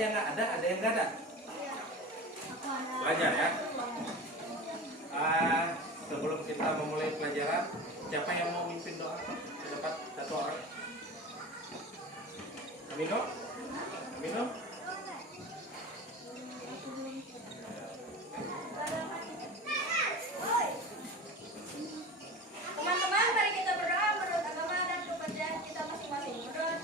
yang nggak ada yang nggak ada. Belajar ya. Sebelum kita memulai pelajaran, siapa yang mau mimpin doa? Dapat satu orang. Amino? Amino? Teman-teman, mari kita berdoa menurut agama dan kepercayaan kita masing-masing. Berdoa.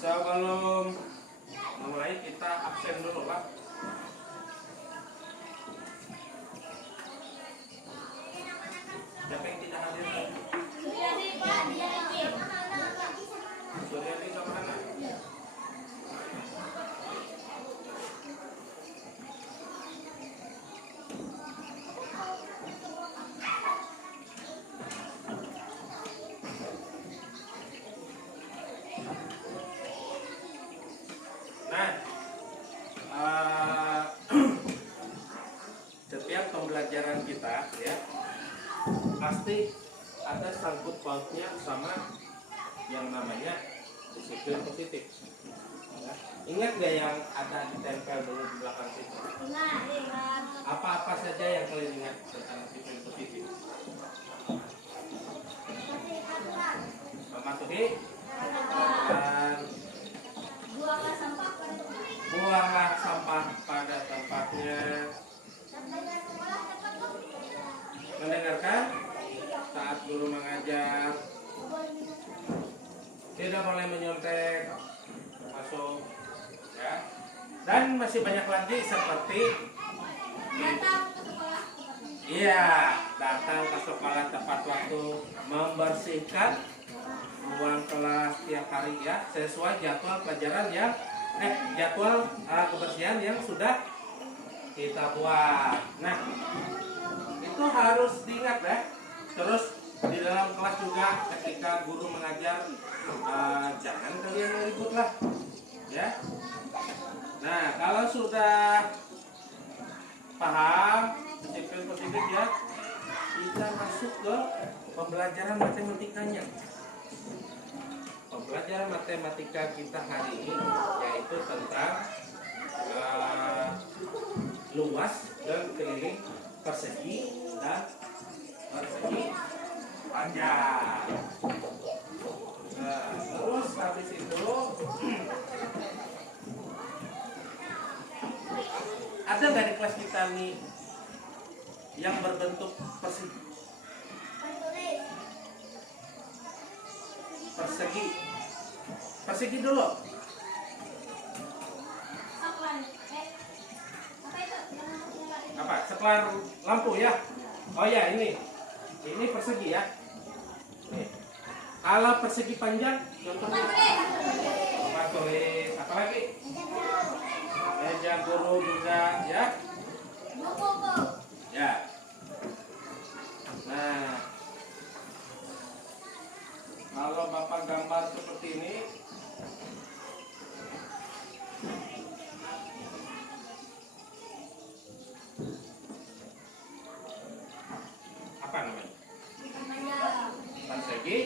Sebelum memulai kita absen dulu Pak. Siapa yang tidak hadir? Suryadi, Pak, dia Ipin. Suryadi sama Hana. Setiap pembelajaran kita ya pasti ada sangkut pautnya sama yang namanya disiplin positif. Ya. Ingat gak yang ada ditempel dulu di belakang situ? Ingat. Apa-apa saja yang kalian ingat tentang disiplin positif? Mematuhi aturan. Buanglah sampah pada tempatnya. Mendengarkan saat guru mengajar. Tidak boleh menyontek. Masuk ya. Dan masih banyak lagi seperti Datang ke sekolah. iya, datang ke sekolah tepat waktu, membersihkan ruang kelas tiap hari ya, sesuai jadwal pelajaran yang jadwal kebersihan yang sudah kita buat. Nah, itu harus diingat ya. Terus di dalam kelas juga ketika guru mengajar jangan kalian ribut lah ya. Nah, kalau sudah paham disiplin positif ya, kita masuk ke pembelajaran matematikanya. Pembelajaran matematika kita hari ini yaitu tentang luas dan keliling persegi dan persegi panjang. Nah, terus habis itu ada dari kelas kita nih yang berbentuk persegi. Persegi dulu. Apa? Seklar lampu ya? Oh ya, ini persegi ya. Nih. Kalau persegi panjang, contohnya apa tulis? Apa lagi? Meja guru juga ya. Ya. Nah, kalau Bapak gambar seperti ini, apa namanya? Persegi.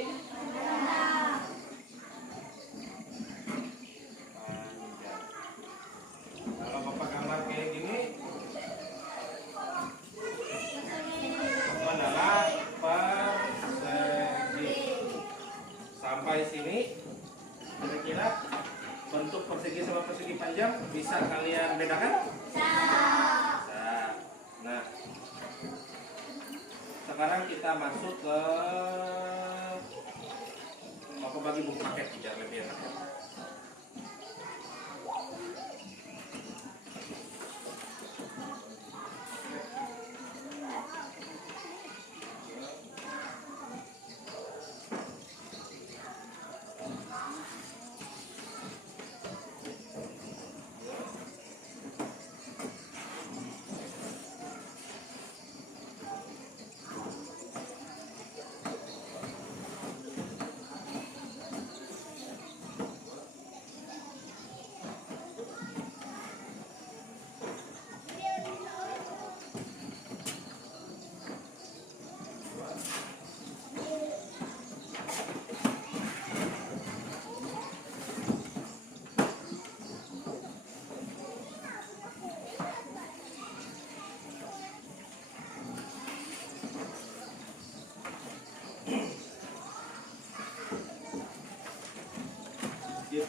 Kalau Bapak gambar kayak gini, itu adalah persegi. Sampai sini, kira-kira bentuk persegi sama persegi panjang bisa kalian bedakan? Nah, sekarang kita masuk ke Bapak bagi buku paket biar lebih enak.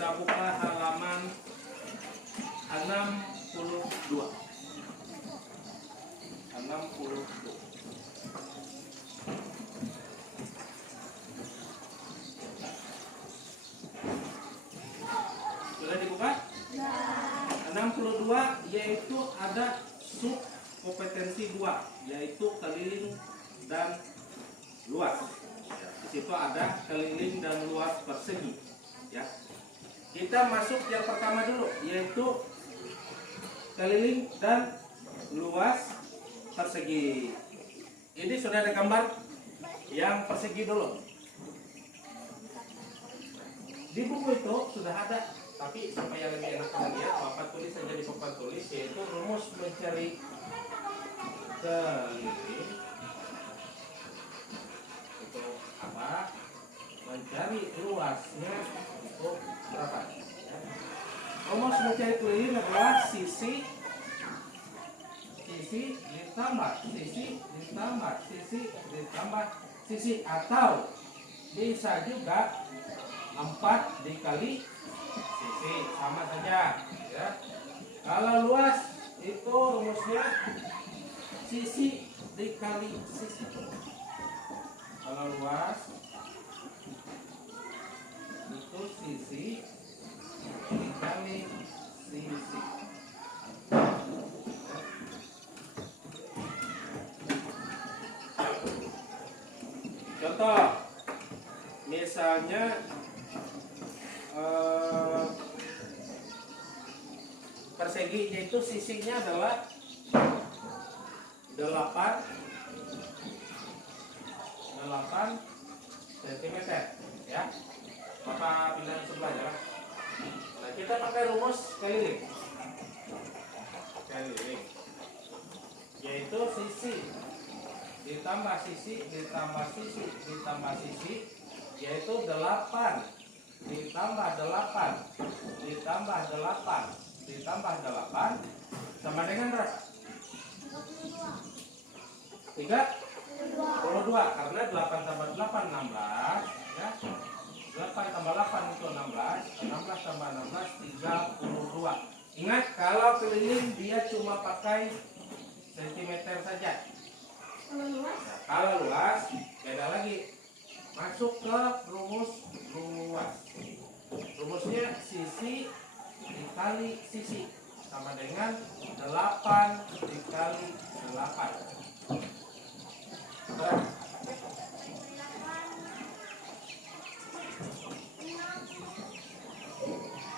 Kita buka halaman 62. 62. Sudah dibuka? 62 yaitu ada sub kompetensi 2 yaitu keliling dan luas. Ya, di situ ada keliling dan luas persegi. Ya. Kita masuk yang pertama dulu yaitu keliling dan luas persegi. Ini sudah ada gambar yang persegi dulu. Di buku itu sudah ada, tapi supaya lebih enak kalian lihat, Bapak tulis saja di papan tulis yaitu rumus mencari keliling. Itu apa? Mencari luasnya itu berapa? Ya. Rumus mencari keliling adalah sisi ditambah sisi atau bisa juga 4 dikali sisi, sama saja ya. Kalau luas itu rumusnya sisi dikali sisi. Kalau luas itu sisi dikali sisi. Contoh, misalnya perseginya itu sisinya adalah 8 cm ya. Bapak pindah sebelah ya. Nah, kita pakai rumus keliling yaitu sisi ditambah sisi yaitu 8 ditambah 8 sama dengan berapa? 32 karena 8 tambah 8 16 ya. 8 tambah 8 itu 16 tambah 16 32. Ingat kalau keliling dia cuma pakai sentimeter saja. Kalau luas beda lagi. Masuk ke rumus luas. Rumusnya sisi dikali sisi sama dengan 8 dikali 8.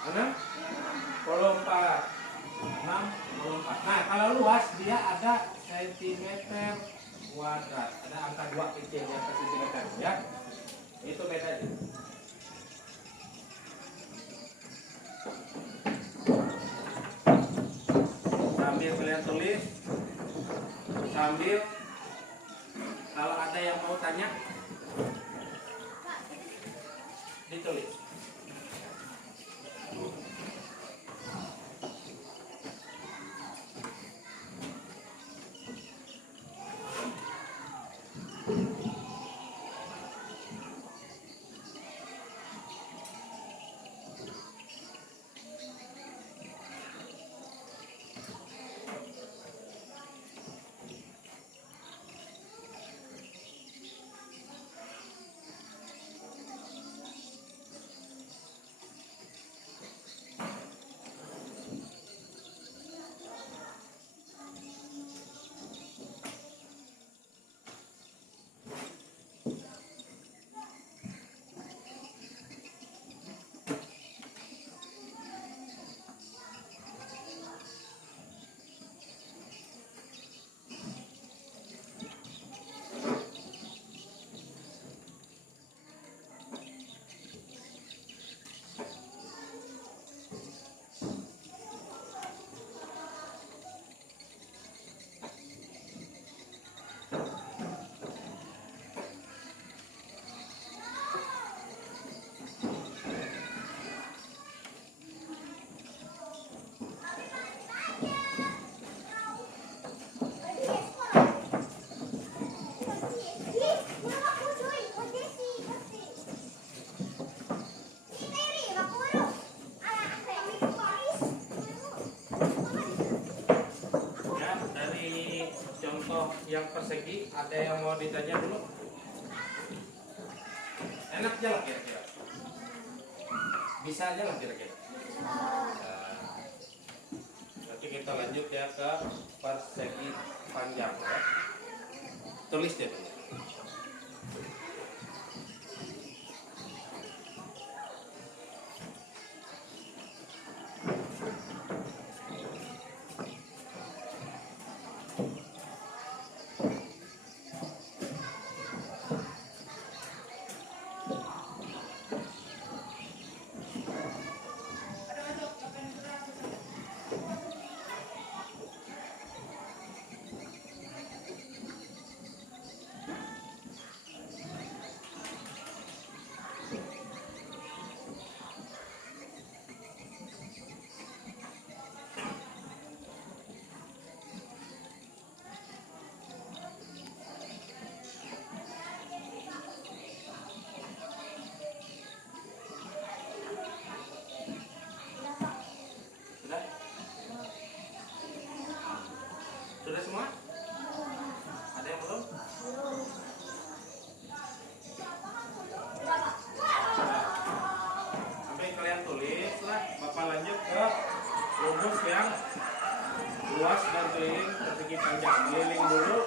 Enam puluh empat. Nah, kalau luas dia ada sentimeter kuadrat. Ada angka 2 kecil di atas sentimeter ya. Itu bedanya. Sambil kalian tulis, sambil kalau ada yang mau tanya ditulis. Ini contoh yang persegi. Ada yang mau ditanya dulu? Enak aja lah kira-kira. Bisa aja lah kira-kira. Nah, nanti kita lanjut ya ke persegi panjang ya. Tulis deh dulu. Sudah? Sudah semua? Ada yang belum? Sampai kalian tulis lah. Bapak lanjut ke rumus yang luas dan keliling persegi panjang. Keliling dulu.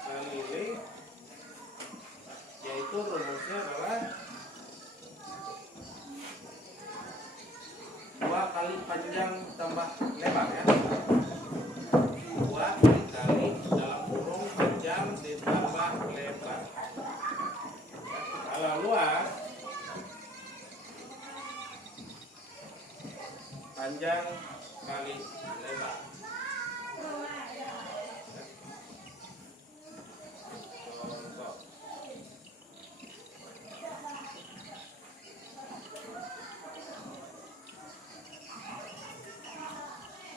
Keliling. Yaitu rumusnya adalah 2 kali panjang tambah lebar ya. 2 dikali dalam kurung panjang ditambah lebar. Kalau luas panjang kali lebar. Contoh.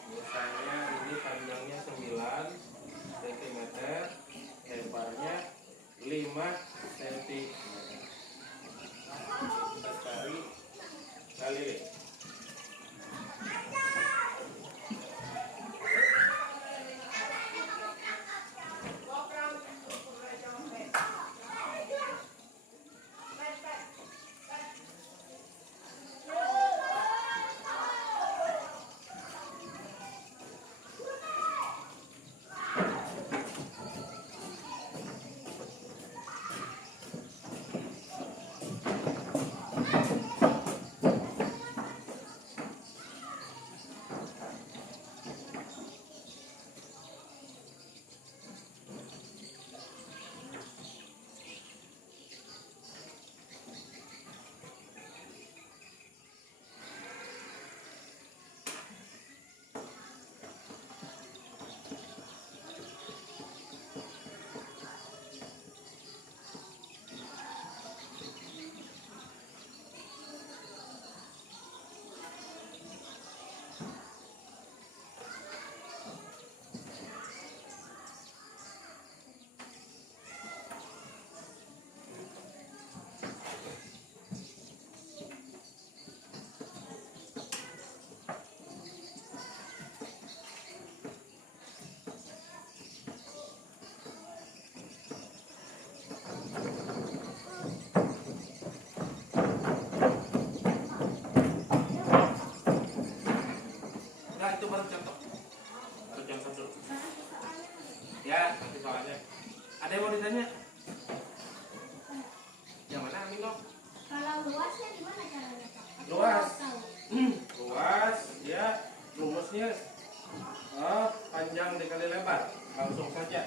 Misalnya ini panjangnya 9 cm, lebarnya 5 cm. Kita cari kali. Itu baru contoh. Baru contoh dulu. Ya, nanti soalnya. Ada yang mau ditanya? Yang mana, Amino? Kalau luasnya gimana caranya, Pak? Aku Luas. nggak tahu. Luas, ya. Rumusnya panjang dikali lebar. Langsung saja.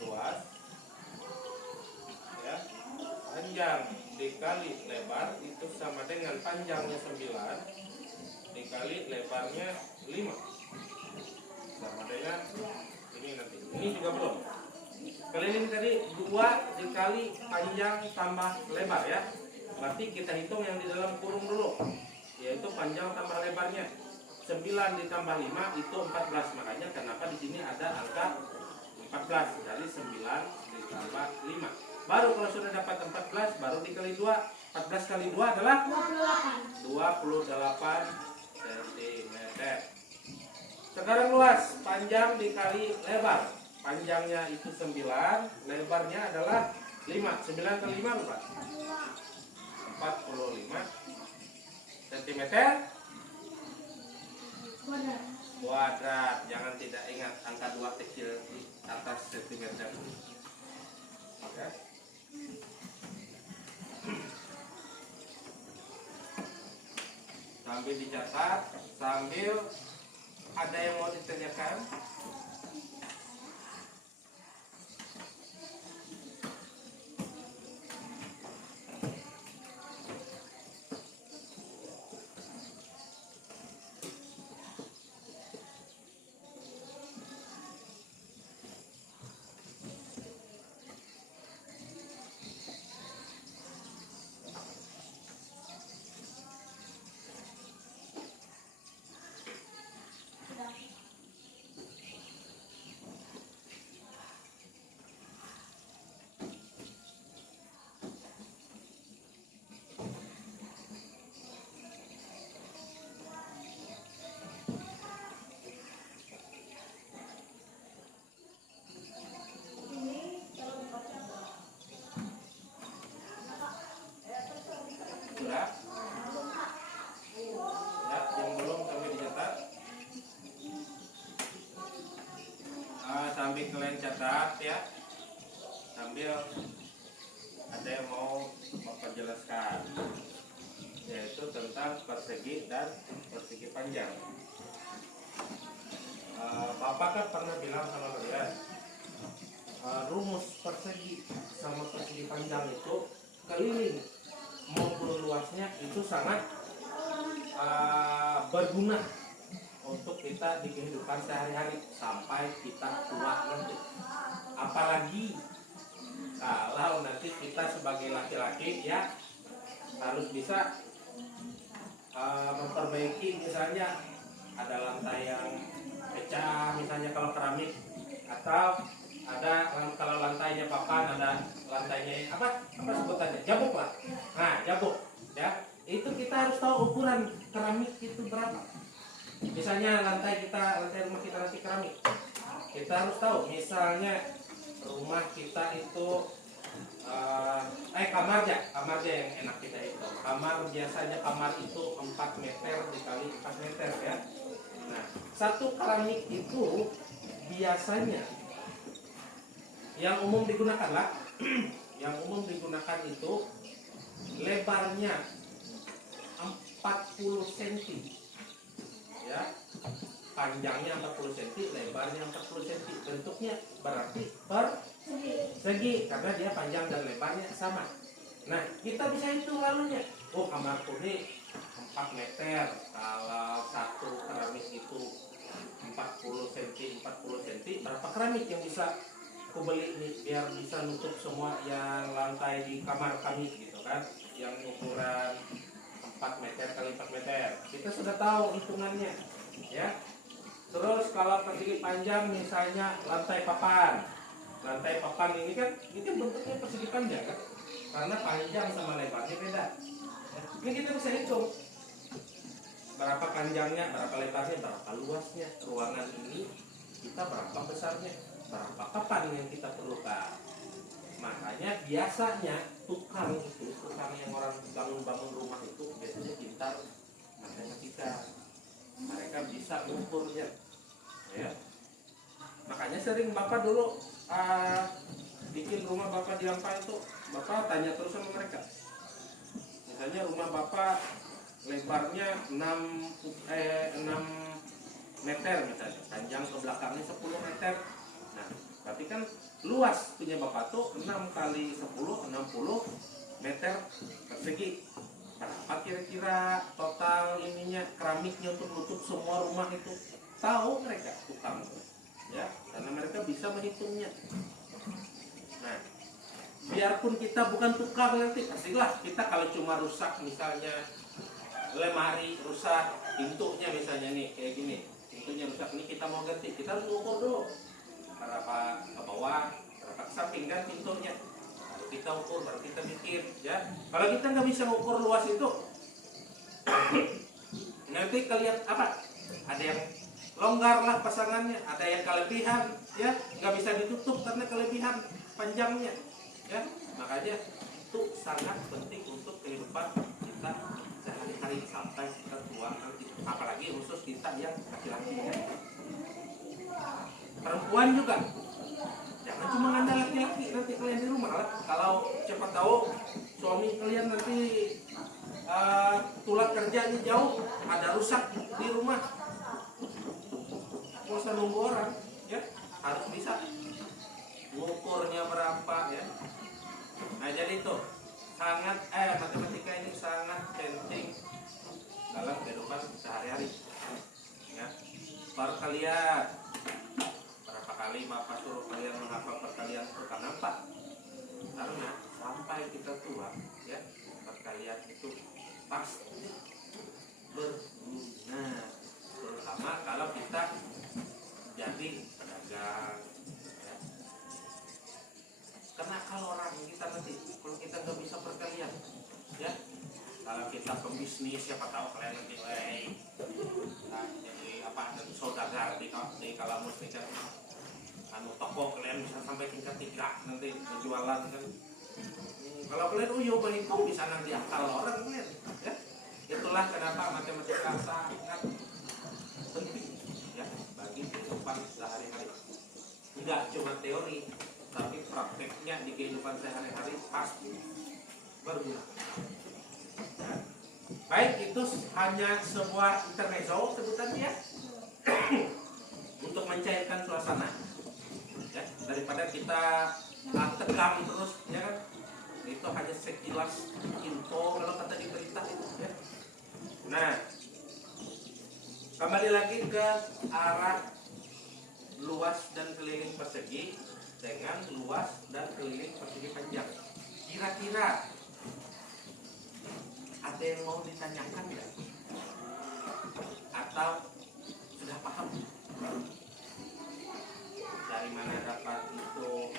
Luas. Ya. Panjang dikali lebar itu sama dengan panjangnya 9 dikali lebarnya 5 sama dengan ini nanti. Ini juga belum. Keliling tadi 2 dikali panjang tambah lebar ya. Berarti kita hitung yang di dalam kurung dulu, yaitu panjang tambah lebarnya. 9 ditambah 5 itu 14. Makanya kenapa di sini ada angka 14 dari 9 ditambah 5. Baru kalau sudah dapat 14 baru dikali 2. 14 kali 2 adalah 28 cm. Sekarang luas, panjang dikali lebar. Panjangnya itu 9, lebarnya adalah 5. 9 kali 5 berapa? 45 cm kuadrat. Jangan tidak ingat angka 2 kecil di atas cm. Ya. Sambil dicatat, sambil ada yang mau ditanyakan? Sudah? Ya, yang belum sambil dicatat. Sambil kalian catat ya. Sambil ada yang mau Bapak jelaskan, yaitu tentang persegi dan persegi panjang. Bapak kan pernah bilang sama kalian, rumus persegi sama persegi panjang itu keliling maupun luasnya itu sangat berguna untuk kita di kehidupan sehari-hari sampai kita tua nanti. Apalagi kalau nanti kita sebagai laki-laki ya harus bisa memperbaiki, misalnya ada lantai yang pecah misalnya kalau keramik, atau ada kalau lantainya papan, ada lantainya apa sebutannya, jabuk lah. Nah, jabuk ya, itu kita harus tahu ukuran keramik itu berapa. Misalnya lantai rumah kita nanti keramik, kita harus tahu misalnya rumah kita itu kamarnya yang enak kita itu. Biasanya kamar itu 4 meter dikali 4 meter ya. Nah, satu keramik itu biasanya yang umum digunakan lah yang umum digunakan itu lebarnya 40 cm ya, panjangnya 40 cm, lebarnya 40 cm. Bentuknya berarti persegi karena dia panjang dan lebarnya sama. Nah, kita bisa hitung lalunya. Oh, kamarku ini 4 meter. Kalau satu keramik itu 40 cm, berapa keramik yang bisa aku beli nih biar bisa nutup semua yang lantai di kamar kami gitu kan, yang ukuran 4 meter kali 4 meter. Kita sudah tahu hitungannya ya. Terus kalau persegi panjang misalnya lantai papan ini kan bentuknya persegi panjang kan, karena panjang sama lebarnya beda ya. Ini kita bisa hitung berapa panjangnya, berapa lebarnya, berapa luasnya ruangan ini, kita berapa besarnya, berapa papan yang kita perlukan. Makanya biasanya tukang yang orang bangun rumah itu biasanya pintar matematika, mereka bisa mengukurnya ya. Makanya sering Bapak dulu bikin rumah Bapak di Ampang itu, Bapak tanya terus sama mereka. Misalnya rumah Bapak lebarnya 6 meter misalnya, panjang ke belakangnya 10 meter. Nah, tapi kan luas punya Bapak tuh 6 kali 10, 60 meter persegi. Berapa kira-kira total ininya keramiknya untuk nutup semua rumah itu? Tahu mereka tukang ya, karena mereka bisa menghitungnya. Nah, biarpun kita bukan tukang nanti, pastilah kita kalau cuma rusak misalnya lemari rusak, pintunya misalnya nih kayak gini, pintunya rusak nih kita mau ganti, kita harus ukur dulu berapa ke bawah, berapa ke samping kan pintunya. Lalu kita ukur, baru kita bikin ya. Kalau kita nggak bisa ukur luas itu nanti kalian apa? Ada yang longgarlah pasangannya. Ada yang kelebihan, ya nggak bisa ditutup karena kelebihan panjangnya, ya. Makanya itu sangat penting untuk kehidupan kita sehari-hari sampai kita tua nanti. Apalagi khusus kita yang laki-laki, ya. Perempuan juga jangan cuma ngandal laki-laki nanti kalian di rumah lah. Kalau siapa tahu suami kalian nanti tulang kerjanya jauh, ada rusak di rumah, nggak usah nunggu orang, ya harus bisa ngukurnya berapa, ya. Nah jadi itu sangat matematika ini sangat penting dalam kehidupan sehari-hari, ya. Perkalian berapa kali bapak suruh kalian menghafal perkalian itu karena apa? Karena sampai kita tua, ya, perkalian itu pasti berguna, terutama kalau kita jadi pedagang, ya. Karena kalau orang kita nanti kalau kita nggak bisa perkalian, ya, kalau kita pembisnis siapa tahu kalian nanti jadi apa, jadi saudagar di kalamus nih kan, anu toko kalian bisa sampai tingkat 3 nanti penjualan kan. Kalau kalian uyuh itu bisa nanti akal orang kalian, ya. Itulah kenapa matematika sangat penting, ya, bagi kehidupan sehari-hari. Enggak cuma teori, tapi prakteknya di kehidupan sehari-hari pasti berguna, ya. Baik, itu hanya sebuah intermezzo sebutannya untuk mencairkan suasana, ya, daripada kita tegang terus, ya kan. Itu hanya sekilas info kalau kata di berita itu, ya. Nah, kembali lagi ke arah luas dan keliling persegi dengan luas dan keliling persegi panjang. Kira-kira ada yang mau ditanyakan nggak? Atau sudah paham? Dari mana dapat itu?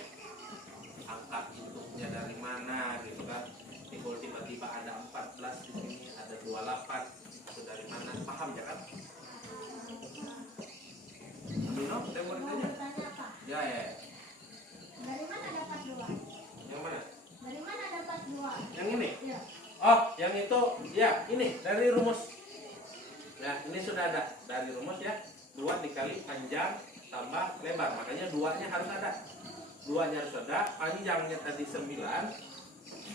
Angka bentuknya dari mana gitu kan? Tiba-tiba ada 14 di sini, ada 28. Itu dari mana? Paham ya kan? Dino, ada mau ditanya? Ya, ya. Dari mana dapat 2? Yang mana? Dari mana dapat 2? Yang ini? Iya. Oh, yang itu, ya, ini dari rumus. Ya, ini sudah ada dari rumus, ya. 2 dikali panjang tambah lebar, makanya 2-nya harus ada. 2-nya harus ada, panjangnya tadi 9,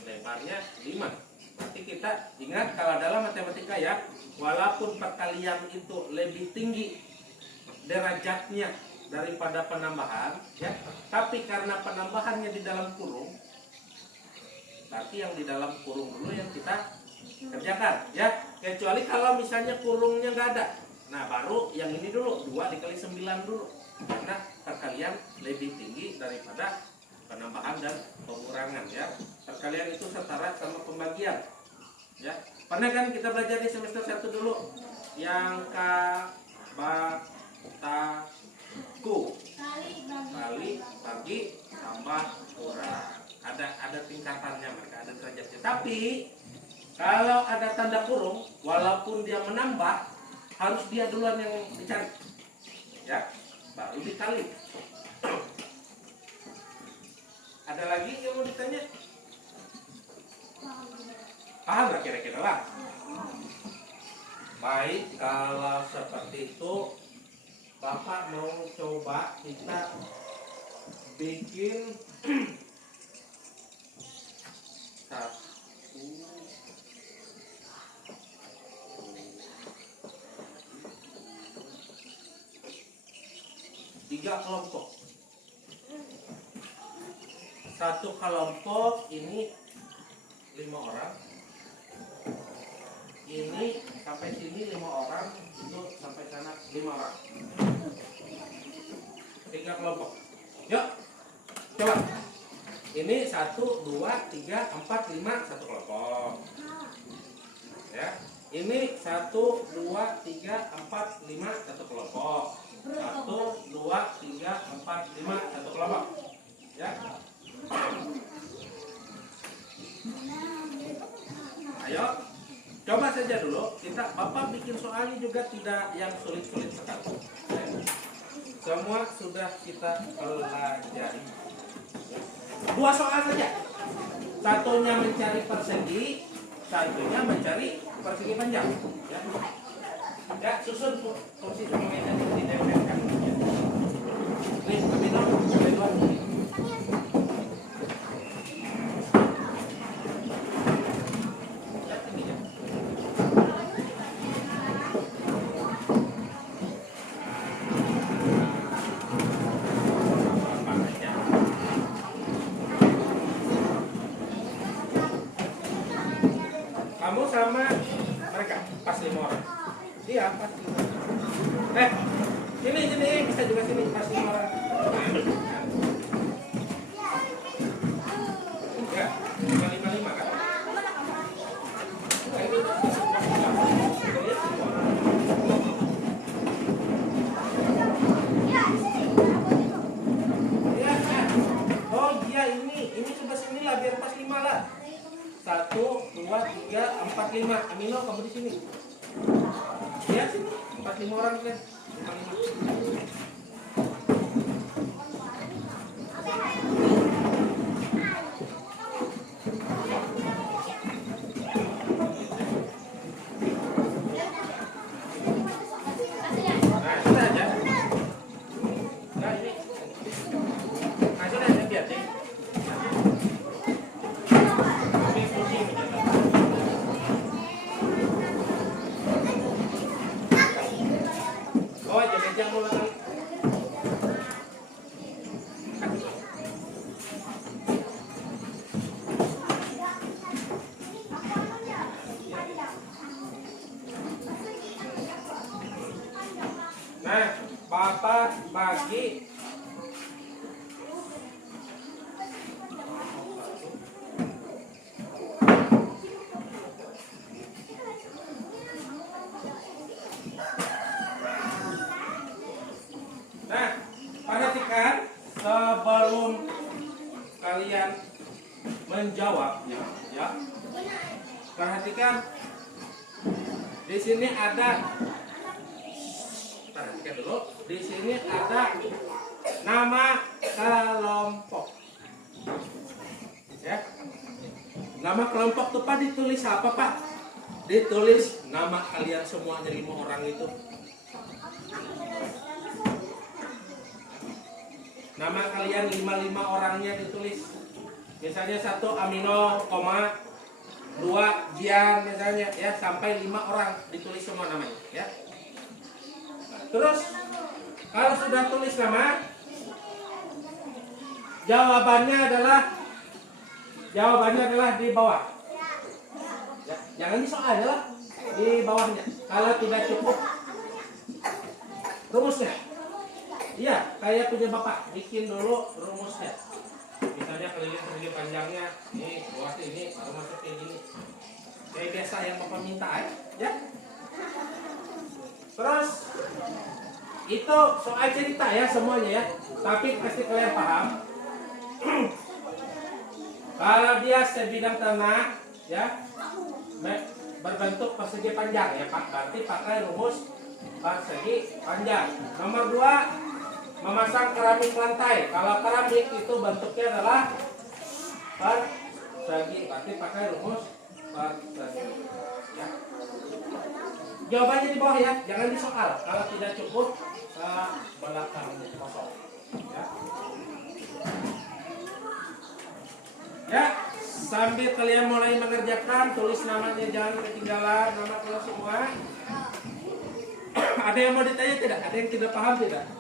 lebarnya 5. Nanti kita ingat kalau dalam matematika, ya, walaupun perkalian itu lebih tinggi derajatnya daripada penambahan, ya, tapi karena penambahannya di dalam kurung, berarti yang di dalam kurung dulu yang kita kerjakan, ya. Kecuali kalau misalnya kurungnya nggak ada, nah baru yang ini dulu 2 dikali 9 dulu, karena perkalian lebih tinggi daripada penambahan dan pengurangan, ya. Perkalian itu setara sama pembagian, ya. Pernah kan kita belajar di semester 1 dulu yang bataku kali bagi tambah kurang, ada tingkatannya, mereka ada derajatnya. Tapi kalau ada tanda kurung, walaupun dia menambah, harus dia duluan yang dicari, ya, baru dikali. Ada lagi yang mau ditanya? Paham nggak kira-kira lah? Baik, kalau seperti itu Bapak mau coba kita bikin satu, 3 kelompok. Satu kelompok ini 5 orang. Ini sampai sini 5 orang, itu sampai sana 5 orang. 3 kelompok. Yuk, coba. Ini 1, 2, 3, 4, 5, satu kelompok. Ya. Ini 1, 2, 3, 4, 5, satu kelompok. 1, 2, 3, 4, 5, satu kelompok. Ya. Ayo. Coba saja dulu, Bapak bikin soalnya juga tidak yang sulit-sulit sekali. Semua sudah kita pelajari. 2 soal saja. Satunya mencari persegi, satunya mencari persegi panjang. Ya, ya susun kursi semuanya di DPR. Nih, kami dong, kedua. Kamu sama mereka pas 5 orang. Iya, pas 5 orang. Sini bisa juga sini pas 5 orang. Ya, 5 kan? Iya, oh iya ini coba sini lah biar pas 5 lah. 1, 2, 3, 4, 5. Amino kamu di sini. Ya sini 4, 5 orang kan. 5. Nah, sudah aja. Nah, ini. Nah, sudah aja biar deh. Oh, jadi jam mulai. Nah, Bapak bagi Nah, perhatikan sebelum kalian menjawabnya, ya. Perhatikan di sini ada. Perhatikan dulu. Di sini ada nama kelompok. Ya. Nama kelompok tuh Pak ditulis apa Pak? Ditulis nama kalian semuanya 5 orang itu. Nama kalian 5 orangnya ditulis. Misalnya 1 Amino, 2 Jian misalnya ya, sampai 5 orang ditulis semua namanya ya. Nah, terus kalau sudah tulis nama, jawabannya adalah di bawah. Ya, jangan di soal adalah di bawahnya. Kalau tidak cukup rumusnya. Iya, kayak punya Bapak, bikin dulu rumusnya. Misalnya keliling persegi panjangnya, ini, luasnya ini, baru masuk kayak gini. Kayak biasa yang Bapak minta ya. Terus, itu soal cerita ya semuanya ya. Tapi pasti kalian paham. Kalau dia sebidang tanah, ya, berbentuk persegi panjang ya Pak, berarti pakai rumus persegi panjang. Nomor 2, memasang keramik lantai. Kalau keramik itu bentuknya adalah persegi, berarti pakai rumus persegi. Ya. Jawabannya di bawah ya, jangan di soal. Kalau tidak cukup, belakangnya kosong. Ya. Ya, sambil kalian mulai mengerjakan, tulis namanya jangan ketinggalan, nama kalian semua. Ada yang mau ditanya tidak? Ada yang tidak paham tidak?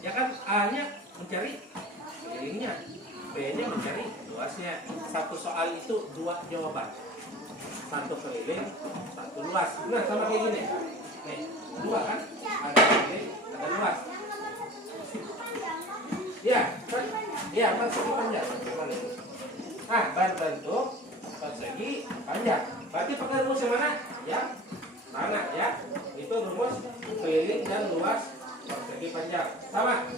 Ya kan A-nya mencari kelilingnya, B-nya mencari luasnya. Satu soal itu 2 jawaban, 1 keliling, 1 luas. Nah sama kayak gini, nih 2 kan, ada keliling, ada luas. Ya, persegi panjang. Ah, berbentuk persegi panjang. Berarti pakai rumus yang mana? Ya, mana ya? Itu rumus keliling dan luas persegi panjang. Sama?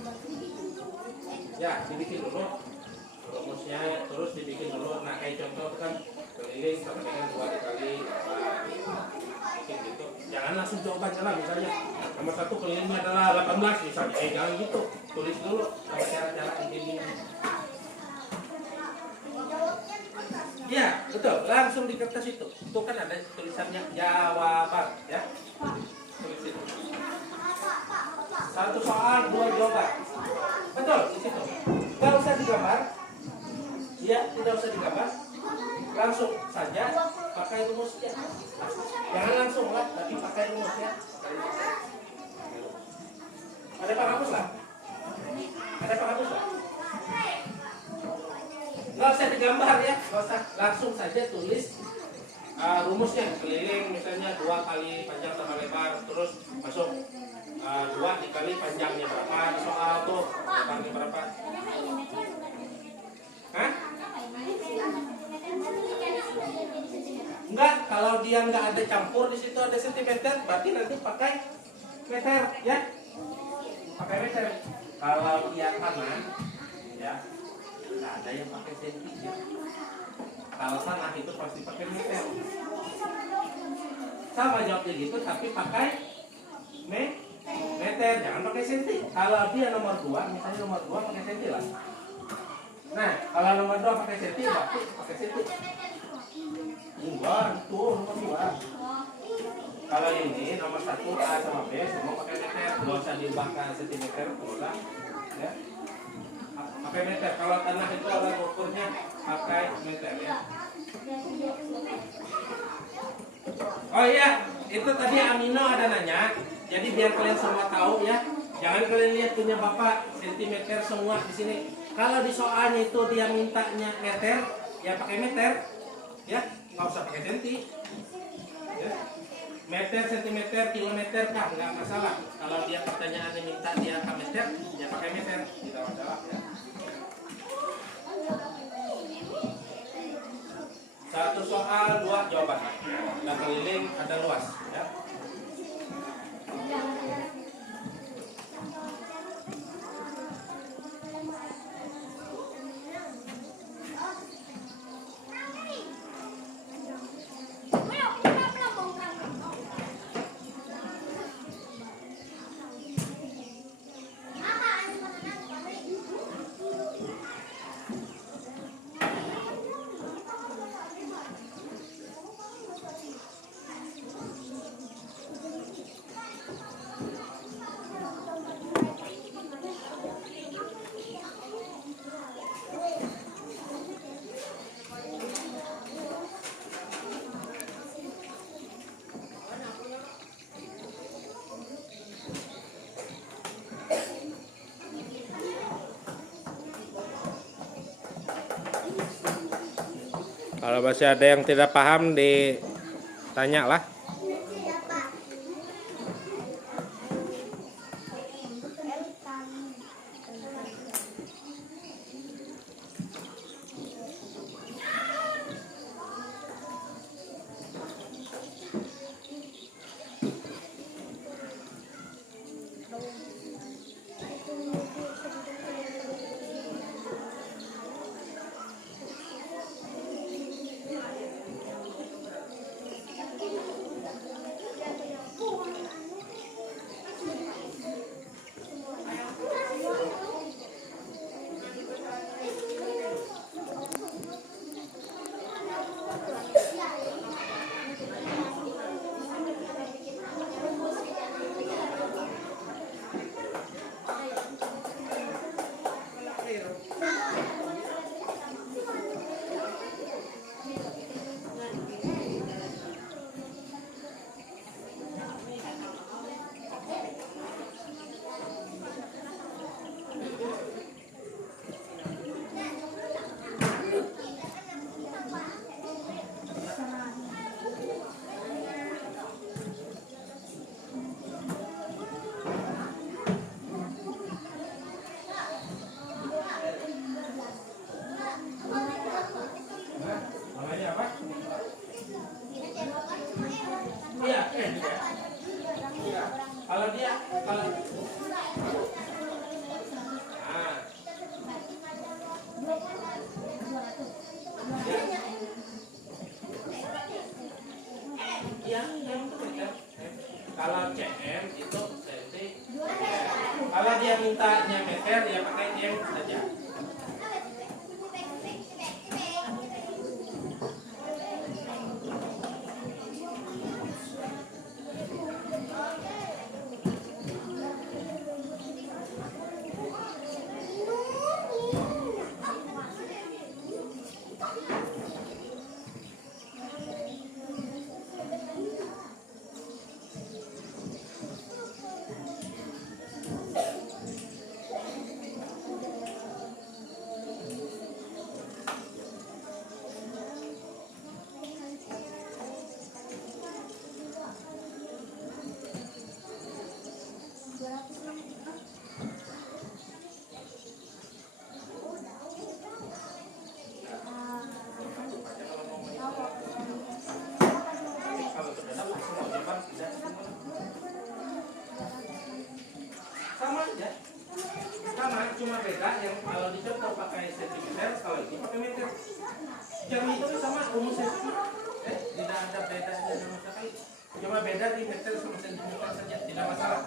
Ya, dibikin dulu rumusnya terus dibikin dulu. Nah kayak contoh kan keliling sama dengan 2 dikali bikin gitu. Jangan langsung jawabannya lah, misalnya nomor 1 kelilingnya adalah 18 misalnya. Jangan gitu, tulis dulu sama cara-cara bikin. Iya betul, langsung di kertas itu. Itu kan ada tulisannya jawaban ya. Tulis itu. 1 soal 2 jawaban. Betul di situ. Tidak usah digambar. Ya, tidak usah digambar. Langsung saja pakai rumusnya. Jangan langsung lah, tapi pakai rumusnya. Ada penghapus lah. Ada penghapus lah. Nggak usah digambar ya, nggak usah, langsung saja tulis rumusnya. Keliling misalnya 2 kali panjang tambah lebar, terus masuk 2 dikali panjangnya berapa, soal tuh lebarnya berapa. Hah? Enggak, kalau dia nggak ada campur di situ ada sentimeter, berarti nanti pakai meter ya. Pakai meter. Kalau dia tanah ya, nggak ada yang pakai senti ya. Kalau tanah itu pasti pakai meter. Sama jawabnya gitu, tapi pakai meter, jangan pakai senti. Kalau dia nomor 2, misalnya nomor 2 pakai senti lah. Nah, kalau nomor 2 pakai senti, berarti pakai senti. Enggak, itu nomor 2. Kalau ini nomor 1 A sama B semua pakai meter, nggak usah diubah ke sentimeter, udah ya. Pakai meter. Kalau tanah itu alat ukurnya pakai meter ya. Oh iya, itu tadi Amino ada nanya. Jadi biar kalian semua tahu ya, jangan kalian lihat punya bapak sentimeter semua di sini. Kalau di soalnya itu dia mintanya meter, ya pakai meter, ya nggak usah pakai senti. Ya. Meter, sentimeter, kilometer kah nggak masalah. Kalau dia pertanyaannya minta dia ke meter, ya pakai meter, tidak masalah. Ya. 1 soal 2 jawaban. Dan keliling ada luas. Ya. Kalau masih ada yang tidak paham, ditanya lah. Kalau dia kalau nah. Kalau cm itu sentimeter. Kalau dia mintanya meter, ya pakai m saja. Kalau terdapat semua jawaban tidak semua. Sama aja. Sama, cuma beda yang kalau dicontoh pakai sentimeter, kalau ini pakai meter. Yang itu sama rumus sama. Tidak ada bedanya sama sekali. Cuma beda di meter sama sentimeter saja, tidak masalah.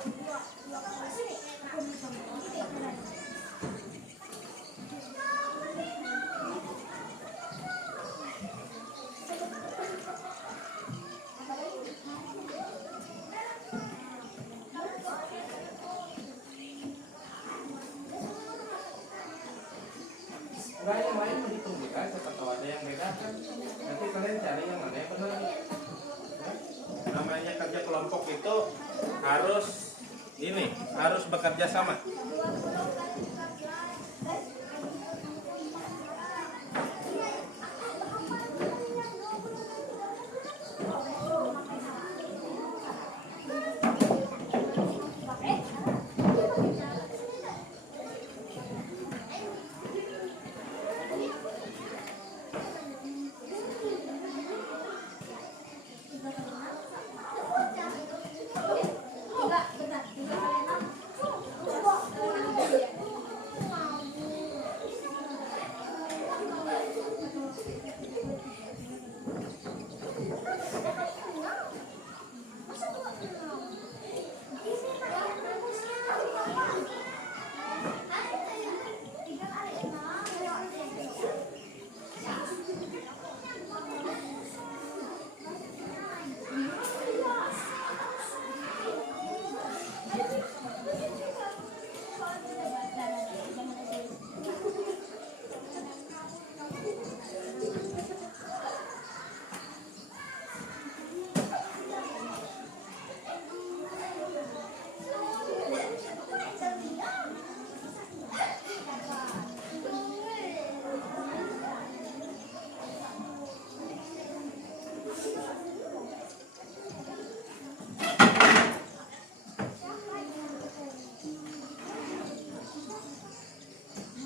Enggak, yang lain menghitung juga, siapa tahu ada yang beda kan. Nanti kalian cari yang mana yang benar. Ya. Namanya kerja kelompok itu harus harus bekerja sama.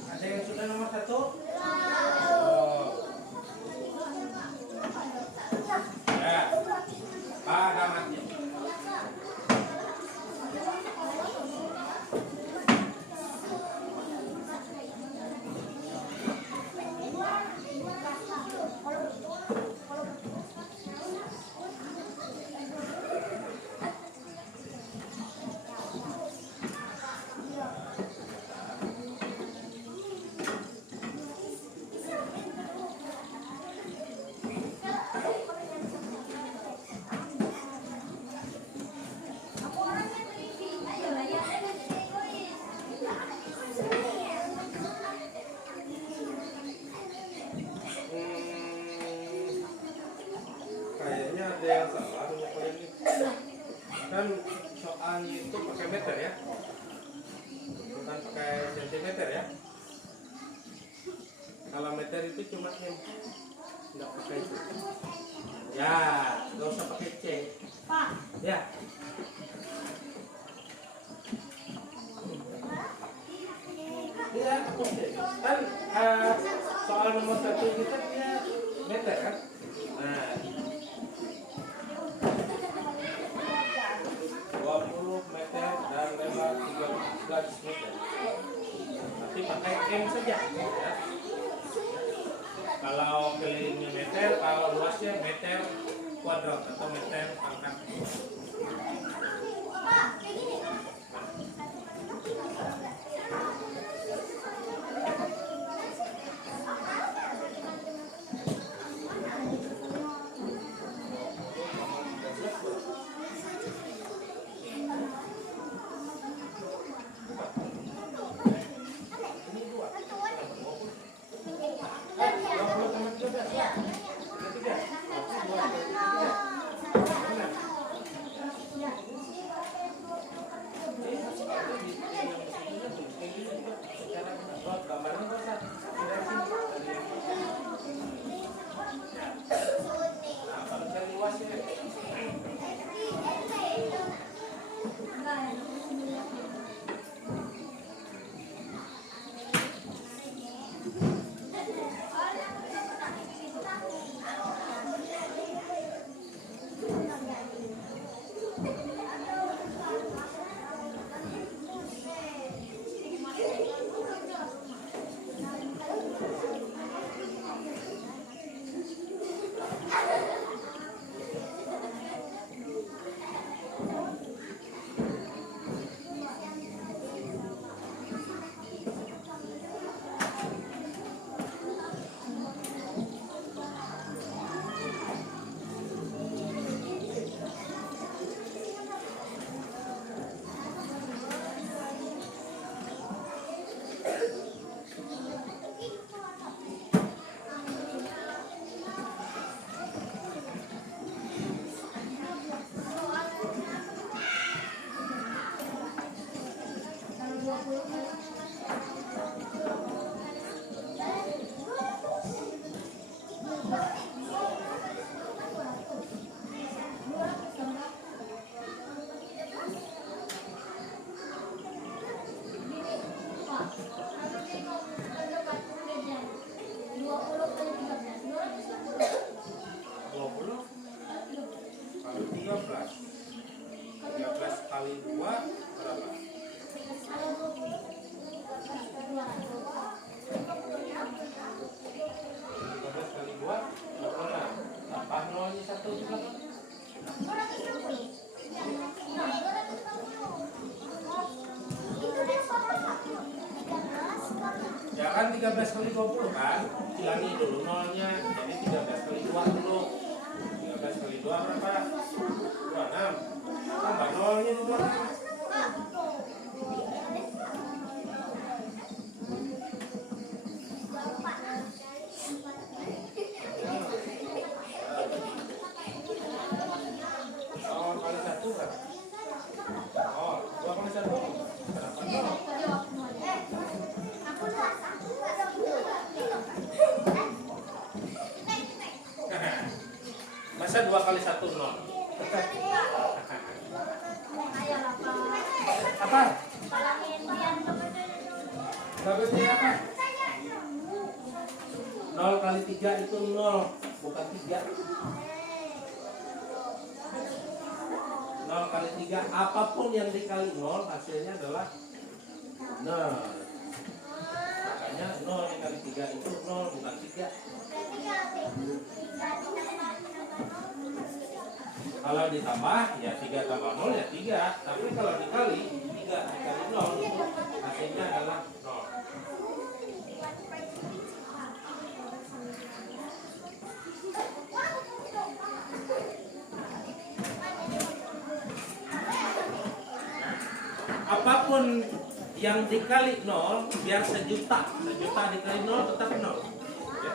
Ada yang sudah nomor 1? Ya, alamatnya. Kayaknya ada yang salah sama kalian ini. Kan soalnya itu pakai meter ya, bukan pakai sentimeter ya. Kalau meter itu cuma M, nggak pakai itu. Ya, nggak usah pakai C. Ya. Iya, oke. Kan soal nomor 1 kita dia meter kan. Nah, 20 meter dan lebar 13 meter. Nanti pakai M saja. Ya. Kalau kelilingnya meter, kalau luasnya meter kuadrat atau meter pangkat. kali 2 berapa? 13 kali 2 berapa? Tambah nolnya 1 juga kan? Ya kan 13 kali 20 kan? Hilangi dulu nolnya. Jadi 13 kali 2 dulu. 13 kali 2 berapa? 26. Tambah nolnya di belakang. Oh, kali 1 berapa? Oh, 2 kali 1 berapa? Masa 2 kali 1 nol? Apa? Bagusnya apa? 0 kali 3 itu 0, bukan 3. 0 kali 3, apapun yang dikali 0 hasilnya adalah 0. Makanya 0 dikali 3 itu 0, bukan 3. Kalau ditambah ya 3 tambah 0 ya 3. Tapi kalau dikali 3 dikali 0 hasilnya adalah 0. Apapun yang dikali 0 biar sejuta. Sejuta dikali 0 tetap 0. Ya.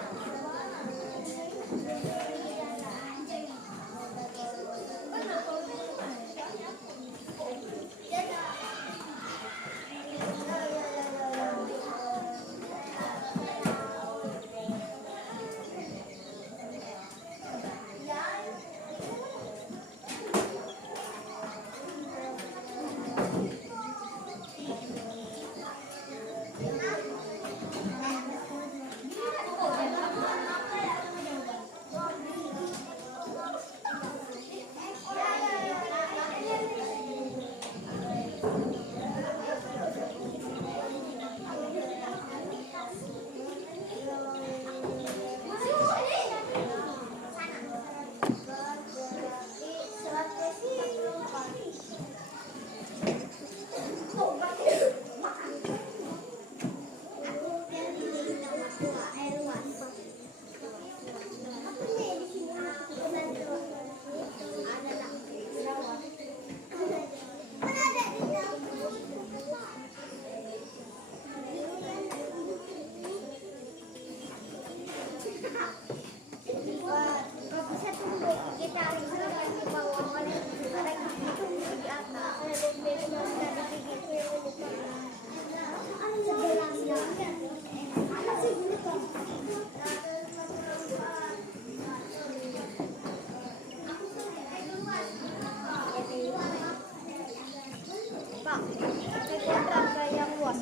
pakai kuadrat kayak yang luas.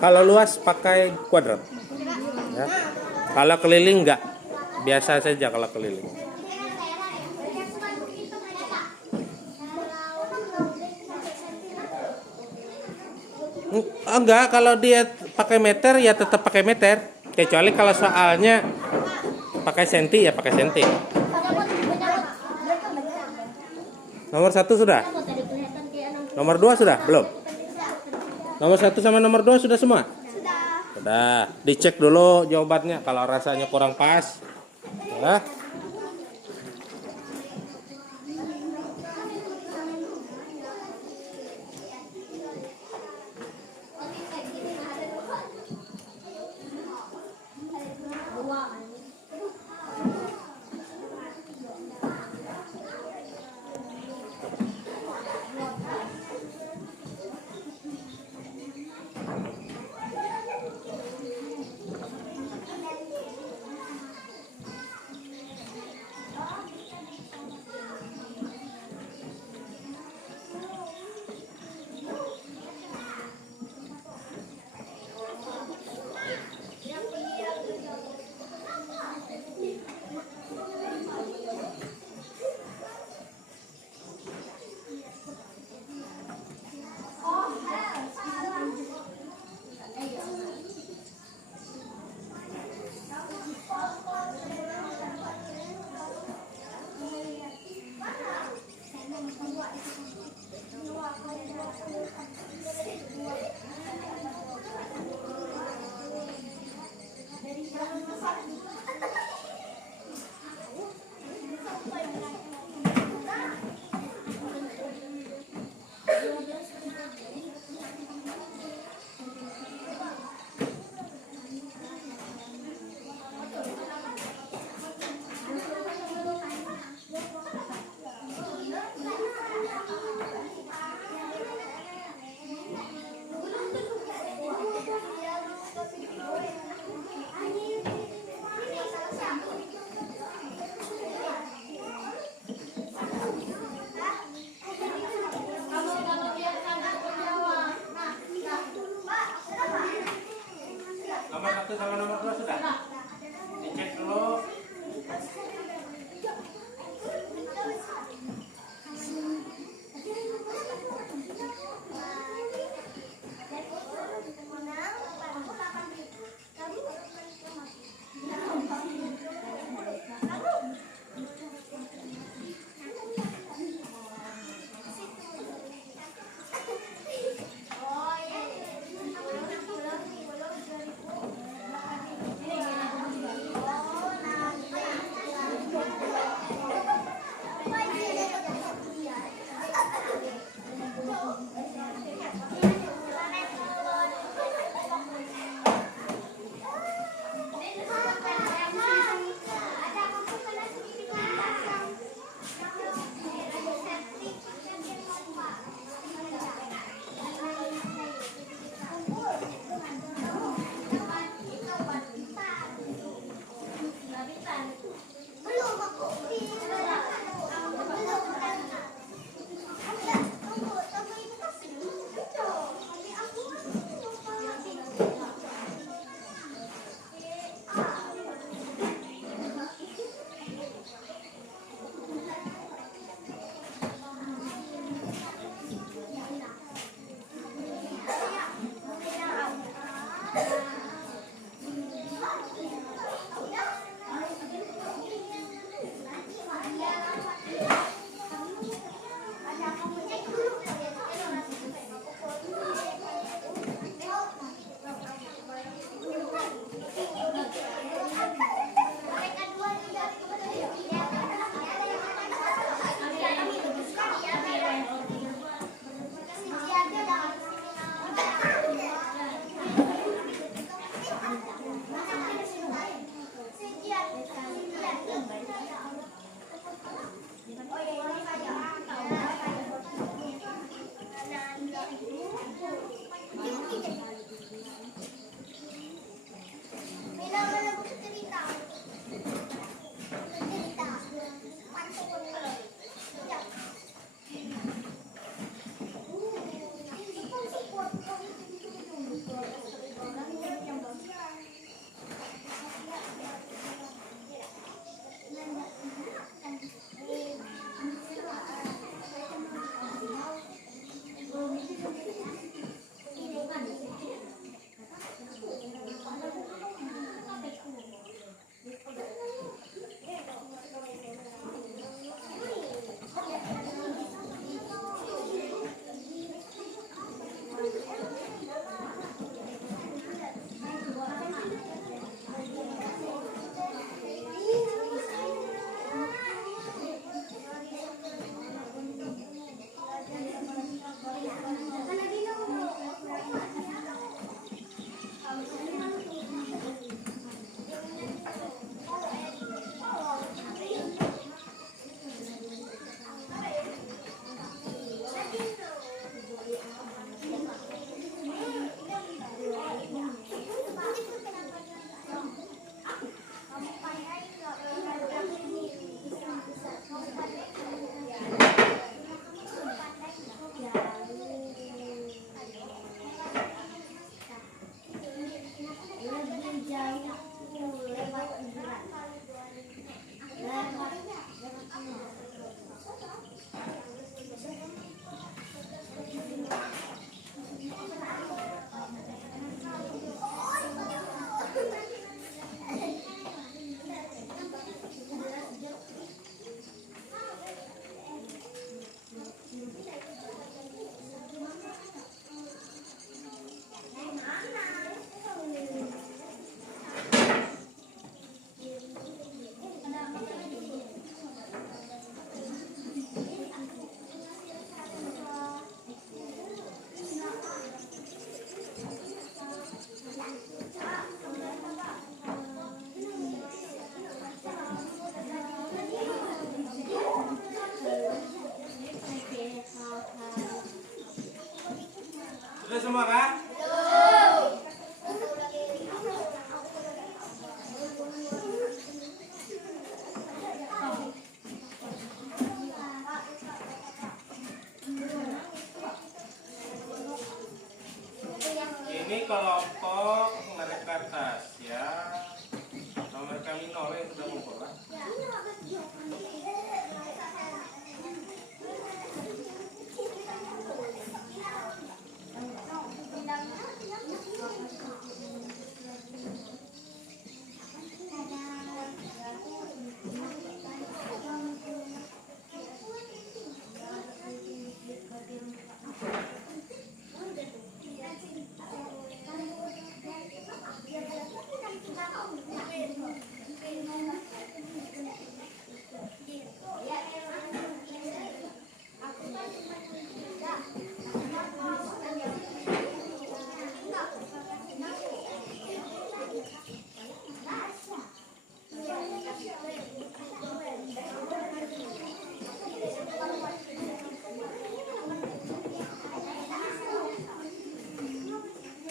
Kalau luas pakai kuadrat. Ya. Kalau keliling enggak. Biasa saja kalau keliling. Enggak, kalau dia pakai meter ya tetap pakai meter. Kecuali kalau soalnya pakai senti ya pakai senti. Nomor 1 sudah? Nomor 2 sudah? Belum? Nomor 1 sama nomor 2 sudah semua? Sudah. Dicek dulu jawabannya kalau rasanya kurang pas. Ya. Nomor 1 sama nomor 2 sudah? Dicek dulu. Sudah semua kah? Ini kelompok mereka Tasya, nomor kami Nole yang sudah ngumpul lah.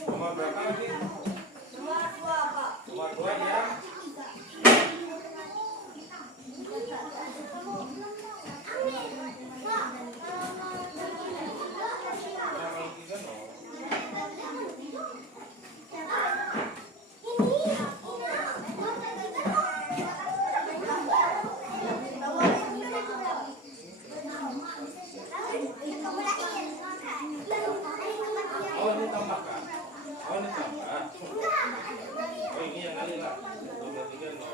Nomor berapa lagi? Nomor 2, Pak. Nomor 2 ya. Nomor 3 no. Oh ini tambah kan? Oh ini tambah. Oh ini yang kali lah. Nomor 3 no.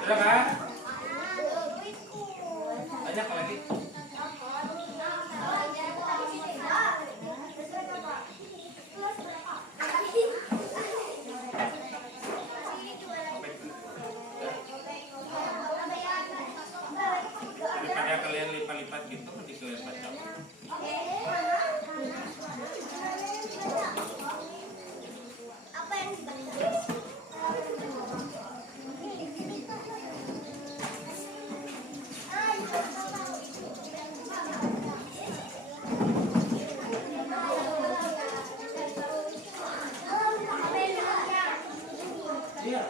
Sudah kan? Banyak lagi. Daripada kalian lipat-lipat gitu, mending kalian baca. Apa yang dibaca? Iya.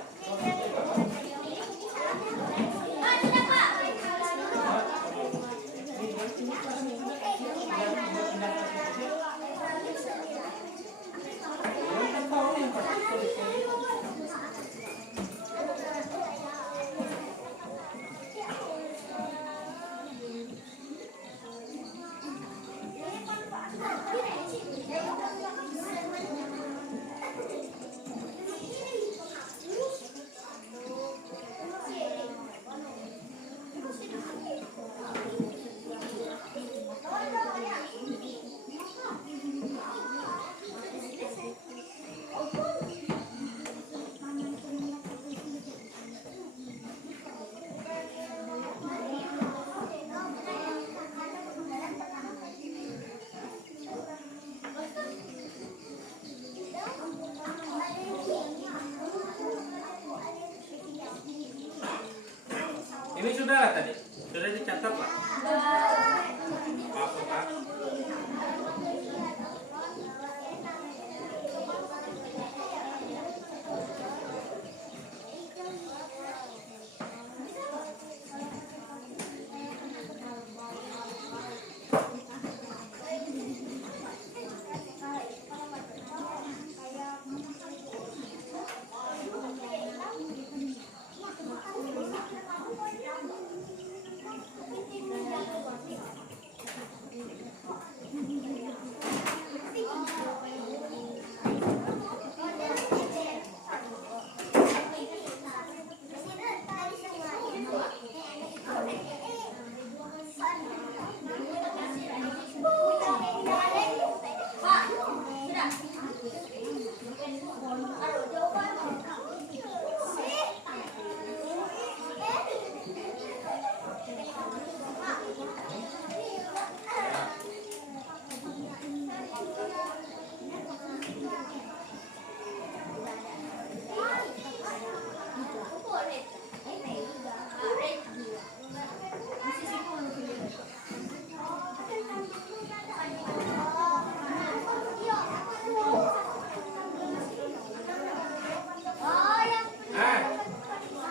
Ini sudah lah tadi, sudah dicatat lah. Maaf Pak.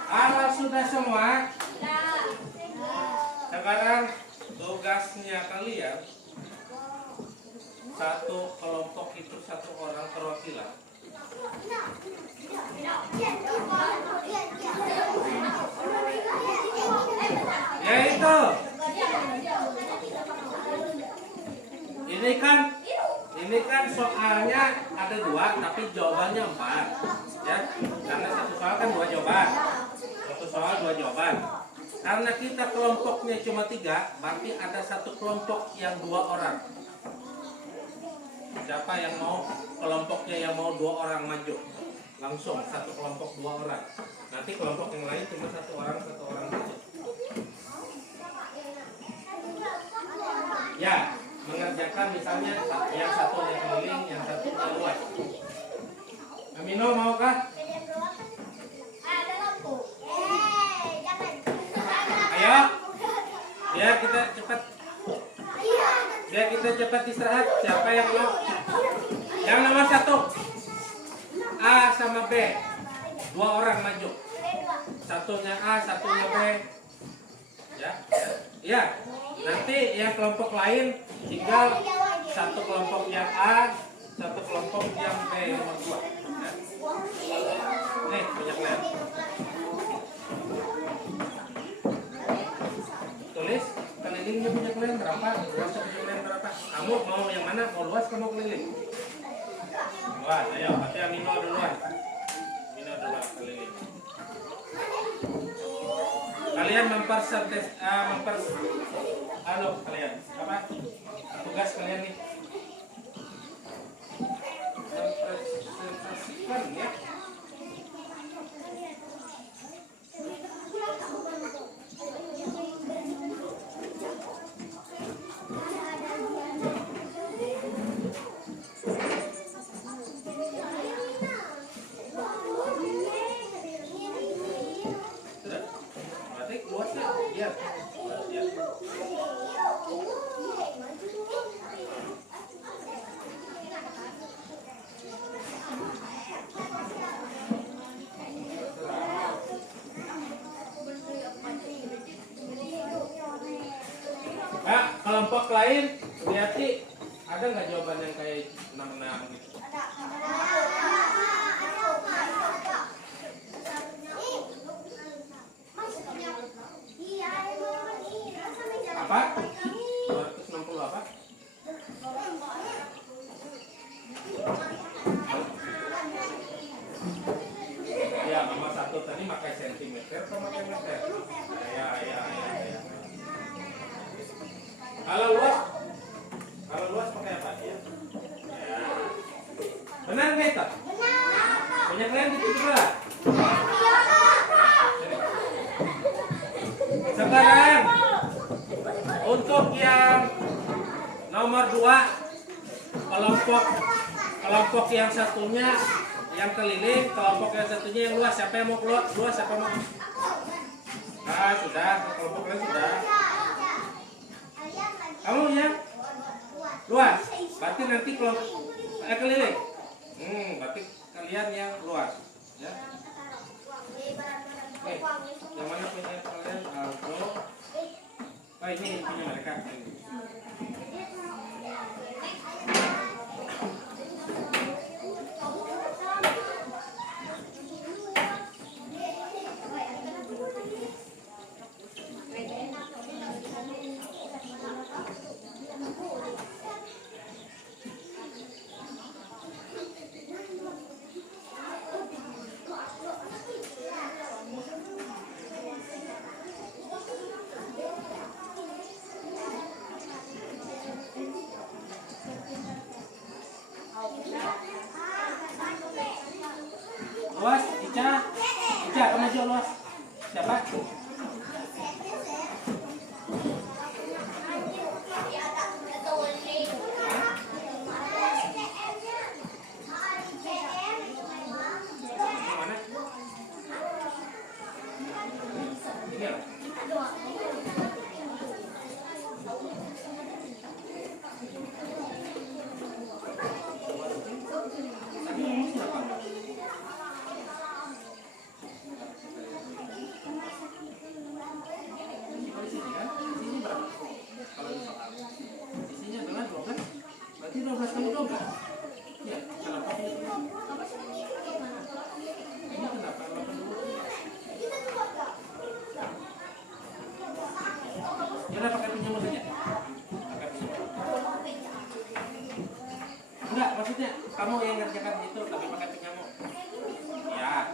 Kalau sudah semua, sekarang tugasnya kalian satu kelompok itu satu orang perwakilan. Yaitu ini kan soalnya ada 2 tapi jawabannya 4 ya, karena satu soal kan 2 jawaban, satu soal 2 jawaban. Karena kita kelompoknya cuma 3, berarti ada satu kelompok yang 2 orang. Siapa yang mau kelompoknya yang mau 2 orang maju? Langsung satu kelompok 2 orang. Nanti kelompok yang lain cuma 1 orang maju. Ya, mengerjakan misalnya yang satu keliling, yang satu luas. Amino maukah? Ayo. Ya kita cepat istirahat. Siapa yang mau? Yang nomor 1 A sama B, 2 orang maju. Satunya A, satunya B. Ya. Nanti yang kelompok lain tinggal satu kelompok yang A, satu kelompok yang B nomor 2. Ya. Nih banyak lihat. Tulis kelilingnya punya kalian berapa, luasnya punya kalian berapa. Kamu mau yang mana? Mau luas kamu keliling? Luas, ayo. Tapi Amino duluan. Amino duluan keliling. Kalian kalian apa? Tugas kalian nih. Mempresentasikan ya. Kelompok lain, lihat ada nggak jawaban yang kayak 6 gitu? Apa? 260 apa? Ya, nomor 1 tadi pakai sentimeter atau pakai meter? Ya. Kalau luas pakai apa? Ya. Benar nggak itu? Punya kalian gitu juga. Sekarang untuk yang nomor 2 kelompok yang satunya yang keliling, kelompok yang satunya yang luas. Siapa yang mau keluar? Luas siapa mau? Ah, sudah, kelompok kalian sudah. Kamu ya? Luas. Berarti nanti kelompok keliling. Berarti kalian yang luas, ya. Oke, yang mana punya kalian? Aldo. Oh, ini punya mereka. Luas, Ica, kamu maju luas. Siapa? Mana? Ini ya? Isinya adalah 12. Berarti 12 kali 12. Ya, kenapa ini? Ini kenapa 82? Ya udah pakai pinjaman saja. Pakai pinjaman. Enggak, maksudnya kamu yang ngerjakan itu tapi pakai pinjaman. Ya.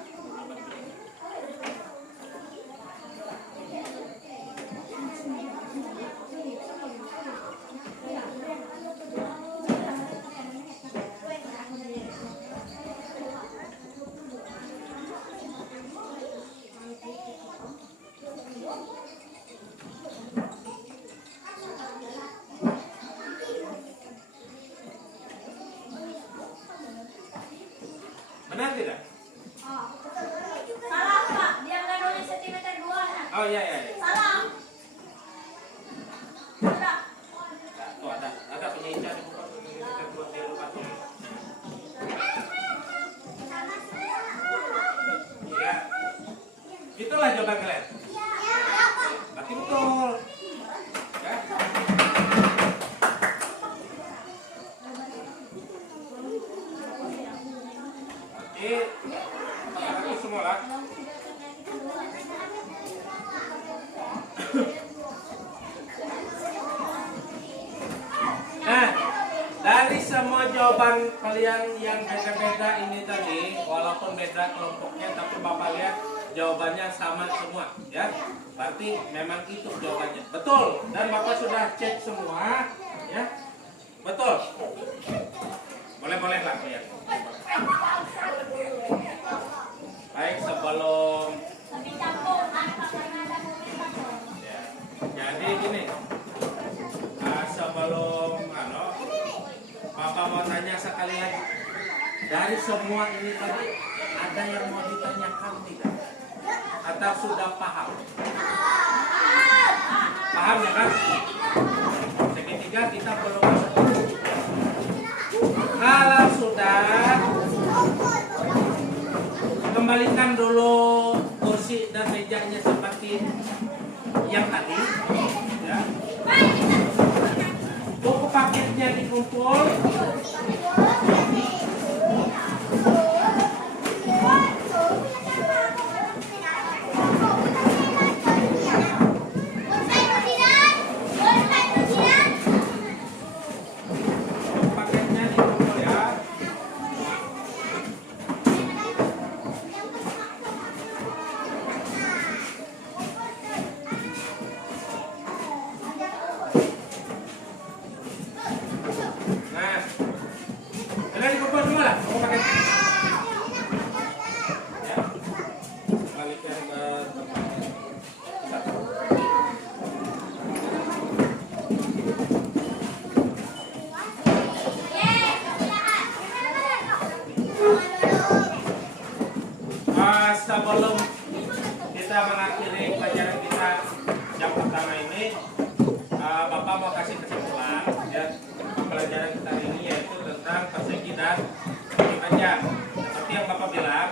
Benar tidak? Salah Pak, dia nggak nulis sentimeter 2. Oh iya iya. Salah. Salah. Nah, tuh ada punya Ica di buku sentimeter 2 dia lupa tulis. Iya. Itulah jawaban kalian. Berarti betul. Ya. Aku semua lah. Nah, dari semua jawaban kalian yang beda-beda ini tadi, walaupun beda kelompoknya, tapi Bapak lihat jawabannya sama semua, ya. Berarti memang itu jawabannya. Betul. Dan Bapak sudah cek semua, ya. Betul. Boleh-boleh lah ya. Baik, sebelum ya, jadi gini, sebelum Bapak mau tanya sekalian, dari semua ini tadi ada yang mau ditanyakan tidak? Atau sudah paham? Paham ya kan? Segitiga kita belum masuk. Kalau sudah, kembalikan dulu kursi dan mejanya seperti yang tadi, ya. Buku paketnya dikumpul. Nah, kita mengakhiri pelajaran kita jam pertama ini. Bapak mau kasih kesimpulan ya pelajaran kita hari ini, yaitu tentang persegi dan persegi panjang. Seperti yang Bapak bilang,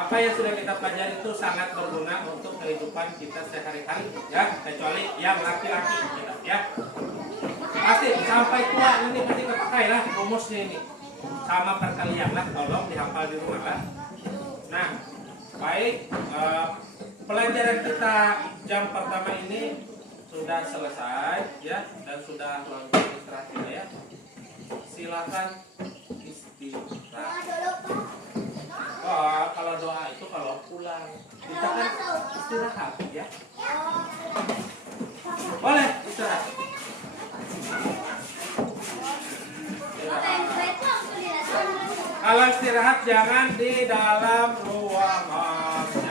apa yang sudah kita pelajari itu sangat berguna untuk kehidupan kita sehari-hari ya, kecuali yang laki-laki ya. Pasti sampai tua nanti pasti kepakai lah rumusnya ini. Sama perkalian lah, tolong dihafal di rumah lah. Nah, baik, pelajaran kita jam pertama ini sudah selesai ya, dan sudah langsung istirahat ya. Silakan istirahat. Oh, kalau doa itu kalau pulang, kita kan istirahat ya. Boleh istirahat. Kalau istirahat jangan di dalam ruangan.